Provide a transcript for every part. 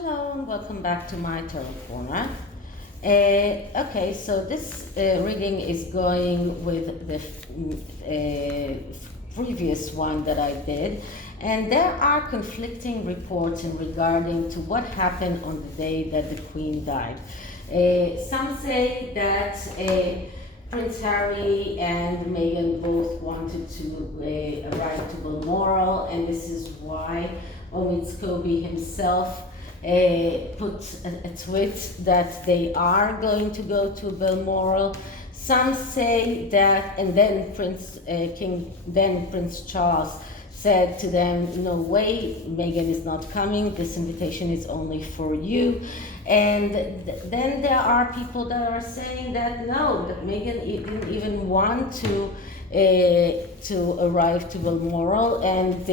Hello and welcome back to my Tarot Corner. Okay, so this reading is going with the previous one that I did, and there are conflicting reports in regarding to what happened on the day that the Queen died. Some say that Prince Harry and Meghan both wanted to arrive to Balmoral, and this is why Omid Scobie himself put a tweet that they are going to go to Balmoral. Some say that, and then Prince Charles said to them, "No way, Meghan is not coming. This invitation is only for you." And then there are people that are saying that no, that Meghan didn't even want to arrive to Balmoral, and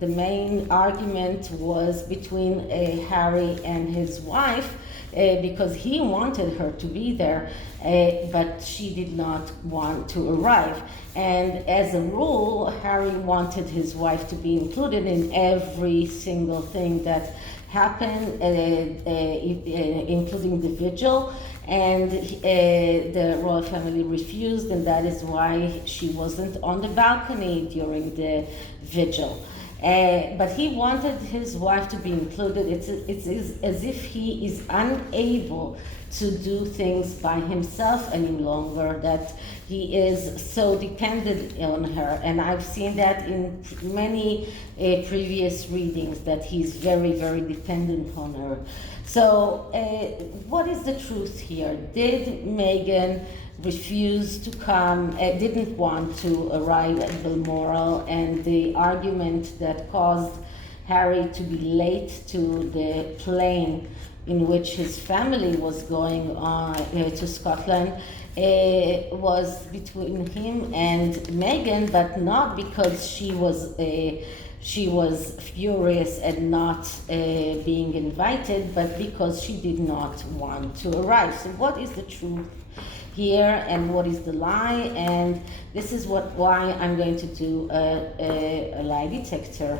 the main argument was between Harry and his wife, because he wanted her to be there, but she did not want to arrive. And as a rule, Harry wanted his wife to be included in every single thing that happened, including the vigil. And the royal family refused, and that is why she wasn't on the balcony during the vigil. But he wanted his wife to be included. It's as if he is unable to do things by himself any longer, that he is so dependent on her. And I've seen that in many previous readings, that he's very, very dependent on her. So what is the truth here? Did Meghan refuse to come, didn't want to arrive at Balmoral, and the argument that caused Harry to be late to the plane in which his family was going on to Scotland was between him and Meghan, but not because she was furious at not being invited, but because she did not want to arrive. So what is the truth here, and what is the lie? And this is why I'm going to do a lie detector,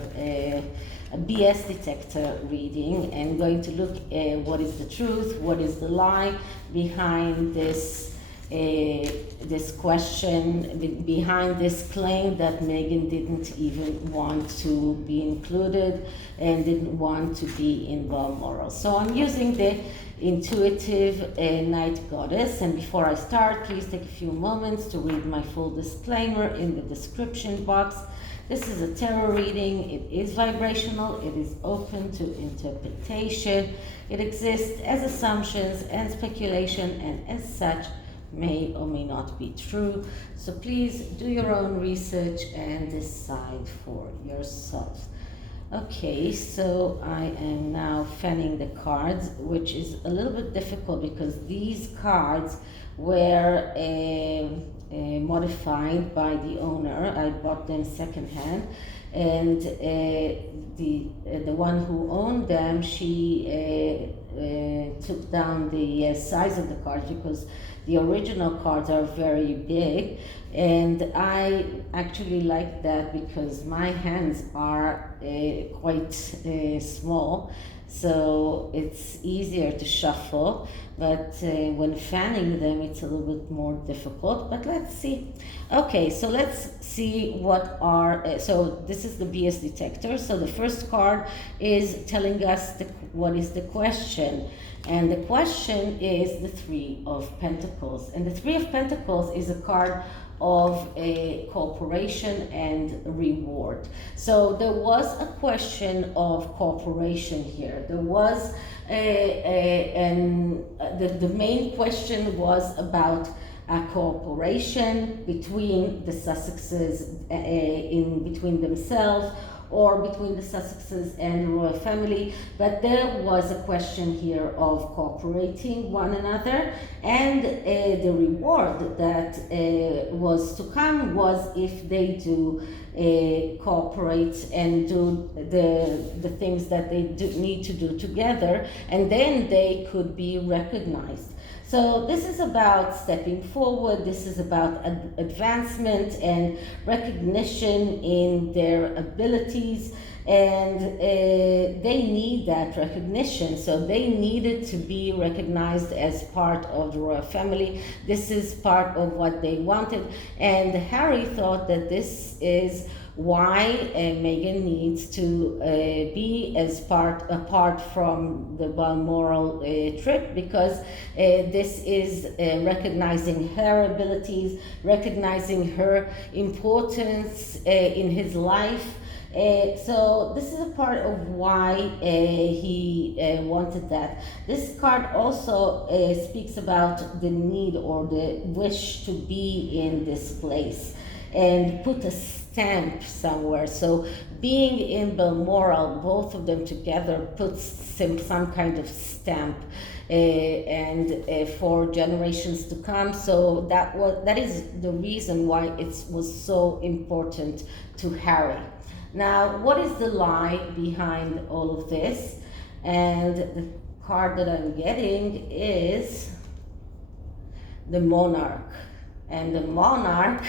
a BS detector reading, and going to look at what is the truth, what is the lie behind this this question, behind this claim that Meghan didn't even want to be included and didn't want to be in Balmoral. So I'm using the intuitive night goddess, and before I start, please take a few moments to read my full disclaimer in the description box. This is a tarot reading. It is vibrational. It is open to interpretation. It exists as assumptions and speculation, and as such may or may not be true. So please do your own research and decide for yourself. Okay, so I am now fanning the cards, which is a little bit difficult because these cards were modified by the owner. I bought them secondhand, and the one who owned them, she took down the size of the cards because the original cards are very big, and I actually like that because my hands are quite small, so it's easier to shuffle, but when fanning them it's a little bit more difficult. But let's see. Okay, so let's see what are so this is the BS detector. So the first card is telling us what is the question, and the question is the Three of Pentacles, and the Three of Pentacles is a card of a cooperation and reward. So there was a question of cooperation here. There was the main question was about a cooperation between the Sussexes, between themselves, or between the Sussexes and the royal family. But there was a question here of cooperating one another, and the reward that was to come was if they do cooperate and do the things that they need to do together, and then they could be recognized. So this is about stepping forward. This is about advancement and recognition in their abilities, and they need that recognition. So they needed to be recognized as part of the royal family. This is part of what they wanted, and Harry thought that this is why Meghan needs to be as apart from the Balmoral trip, because this is recognizing her abilities, recognizing her importance in his life. So this is a part of why he wanted that. This card also speaks about the need or the wish to be in this place and put a stamp somewhere. So being in Balmoral, both of them together puts some kind of stamp and for generations to come. So that is the reason why it was so important to Harry. Now, what is the lie behind all of this? And the card that I'm getting is the monarch. And the monarch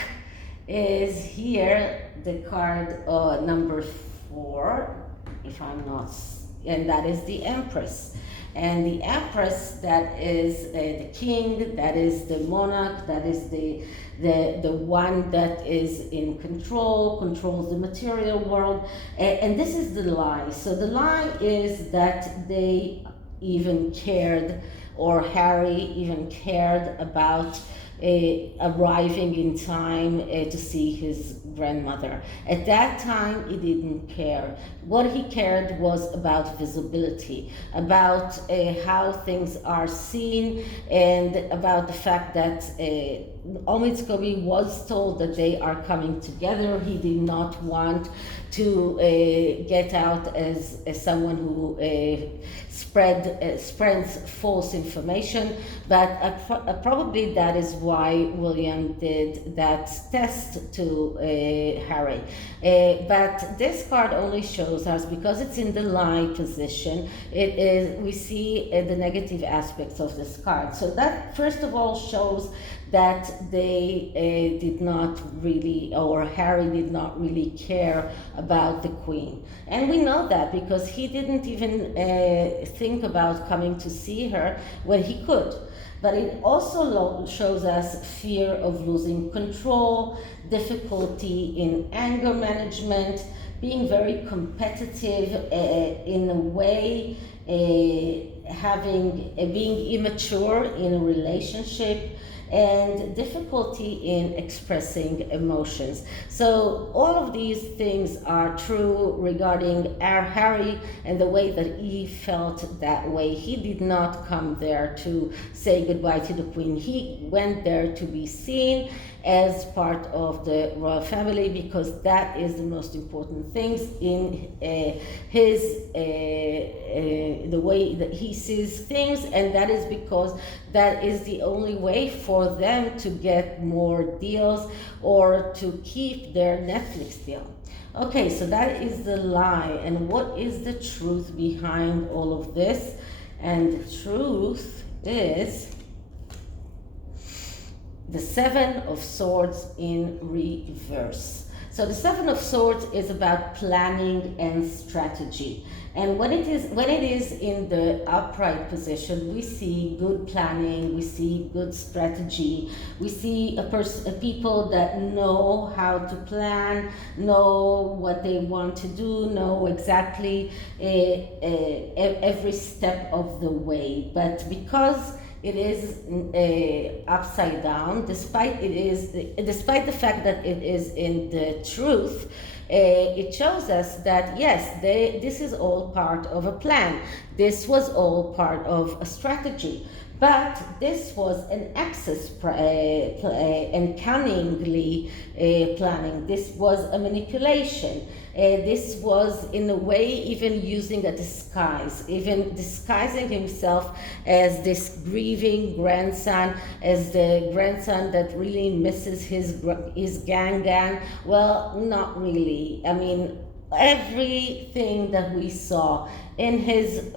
is here, the card number 4, if I'm not, and that is the Empress. And the Empress, that is the king, that is the monarch, that is the one that is in controls the material world. And this is the lie. So the lie is that they even cared, or Harry even cared about arriving in time to see his grandmother. At that time, he didn't care. What he cared was about visibility, about how things are seen, and about the fact that Omid Scobie was told that they are coming together. He did not want to get out as someone who spreads false information, but probably that is why William did that test to Harry. But this card only shows us, because it's in the lie position, we see the negative aspects of this card. So that first of all shows that they did not really, or Harry did not really care about the Queen. And we know that because he didn't even think about coming to see her when he could. But it also shows us fear of losing control, difficulty in anger management, being very competitive in a way, being immature in a relationship, and difficulty in expressing emotions. So all of these things are true regarding our Harry and the way that he felt that way. He did not come there to say goodbye to the Queen. He went there to be seen as part of the royal family, because that is the most important things in the way that he sees things, and that is because that is the only way for them to get more deals or to keep their Netflix deal. Okay, so that is the lie. And what is the truth behind all of this? And the truth is the Seven of Swords in reverse. So the Seven of Swords is about planning and strategy. And when it is in the upright position, we see good planning, we see good strategy, we see people that know how to plan, know what they want to do, know exactly every step of the way. But because it is upside down, despite the fact that it is in the truth, it shows us that yes, this is all part of a plan. This was all part of a strategy. But this was an access and cunningly planning. This was a manipulation. This was, in a way, even using a disguise, even disguising himself as this grieving grandson, as the grandson that really misses his gang. Well, not really. I mean, everything that we saw in his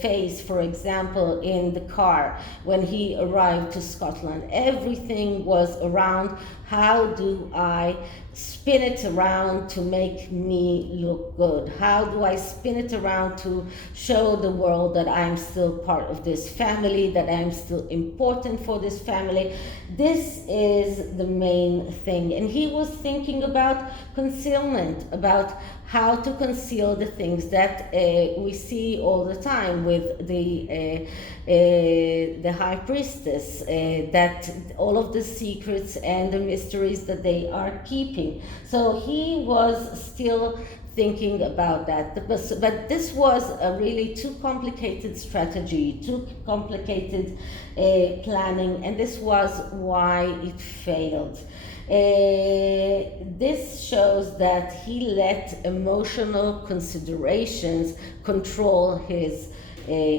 face, for example, in the car when he arrived to Scotland, everything was around how do I spin it around to make me look good? How do I spin it around to show the world that I'm still part of this family, that I'm still important for this family? This is the main thing. And he was thinking about concealment, about how to conceal the things that we see all the time with the high priestess, that all of the secrets and the mysteries that they are keeping. So he was still thinking about that, but this was a really too complicated strategy, too complicated planning, and this was why it failed. This shows that he let emotional considerations control his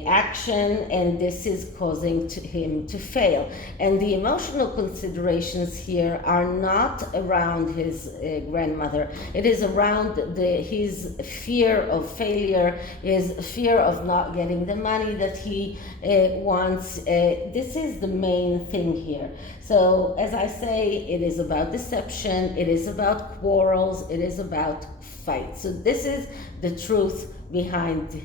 action, and this is causing him to fail. And the emotional considerations here are not around his grandmother. It is around his fear of failure, his fear of not getting the money that he wants. This is the main thing here. So, as I say, it is about deception, it is about quarrels, it is about fights. So this is the truth behind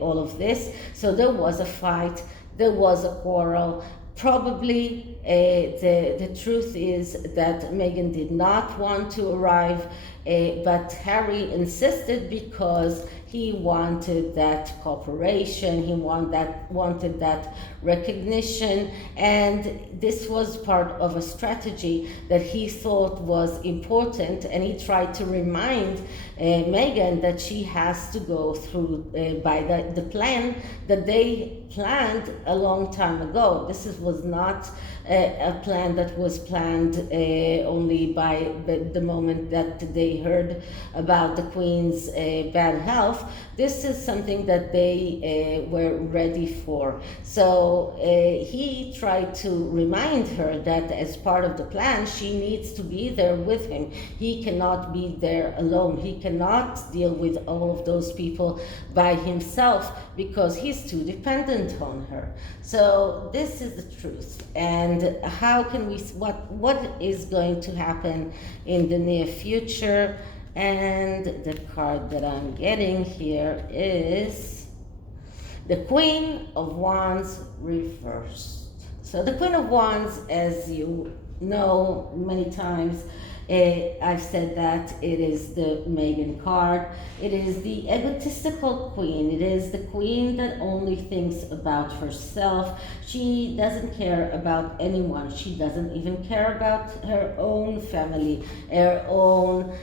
all of this. So there was a fight, there was a quarrel. Probably the truth is that Meghan did not want to arrive, but Harry insisted because he wanted that cooperation, he wanted that recognition, and this was part of a strategy that he thought was important, and he tried to remind Meghan that she has to go through by the plan that they planned a long time ago. This was not a plan that was planned only by the moment that they heard about the Queen's bad health. This is something that they were ready for. So he tried to remind her that as part of the plan, she needs to be there with him. He cannot be there alone. He cannot deal with all of those people by himself because he's too dependent on her. So this is the truth. And how can we, what is going to happen in the near future? And the card that I'm getting here is the Queen of Wands reversed. So the Queen of Wands, as you know many times, I've said that it is the Meghan card. It is the egotistical queen. It is the queen that only thinks about herself. She doesn't care about anyone. She doesn't even care about her own family, her own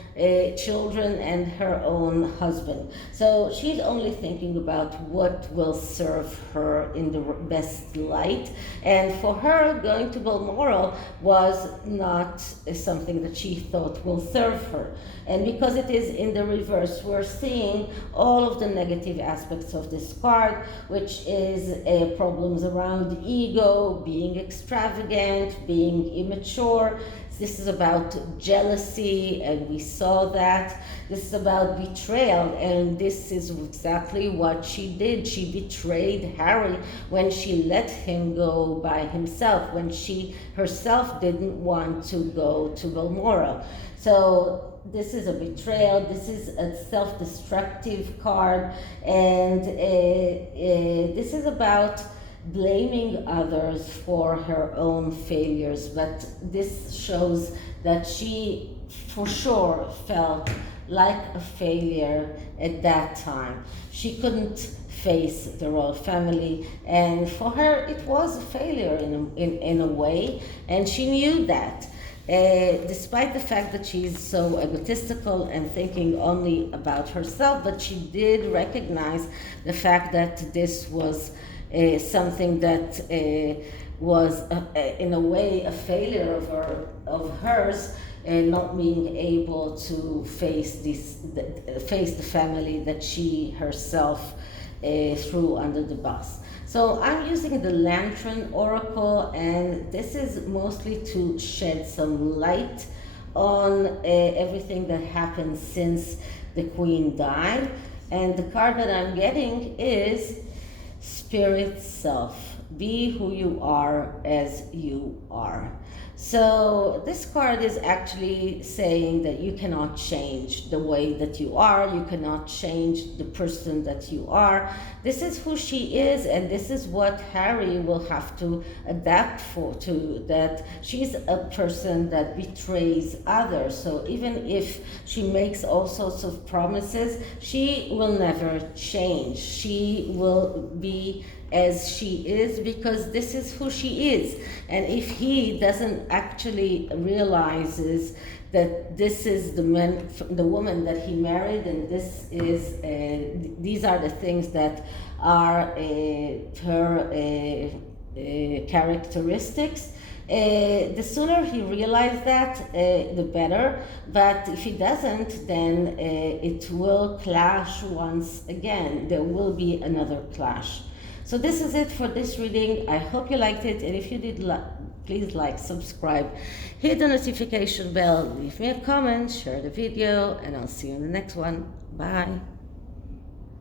children, and her own husband. So she's only thinking about what will serve her in the best light. And for her, going to Balmoral was not something that she thought will serve her. And because it is in the reverse, we're seeing all of the negative aspects of this card, which is problems around ego, being extravagant, being immature. This is about jealousy, and we saw that. This is about betrayal, and this is exactly what she did. She betrayed Harry when she let him go by himself, when she herself didn't want to go to Balmoral. So this is a betrayal, this is a self-destructive card, and this is about blaming others for her own failures. But this shows that she for sure felt like a failure at that time. She couldn't face the royal family, and for her it was a failure in a way, and she knew that. Despite the fact that she's so egotistical and thinking only about herself, but she did recognize the fact that this was something that was in a way a failure of hers, and not being able to face the family that she herself threw under the bus. So I'm using the LANTREN oracle, and this is mostly to shed some light on everything that happened since the queen died. And the card that I'm getting is Spirit Self. Be who you are as you are. So this card is actually saying that you cannot change the way that you are. You cannot change the person that you are. This is who she is, and this is what Harry will have to adapt to, that she's a person that betrays others. So even if she makes all sorts of promises, she will never change. She will be as she is, because this is who she is. And if he doesn't actually realizes that this is the woman that he married, and this is these are the things that are her characteristics, the sooner he realizes that, the better. But if he doesn't, then it will clash once again. There will be another clash. So this is it for this reading. I hope you liked it, and if you did, please like, subscribe, hit the notification bell, leave me a comment, share the video, and I'll see you in the next one. Bye.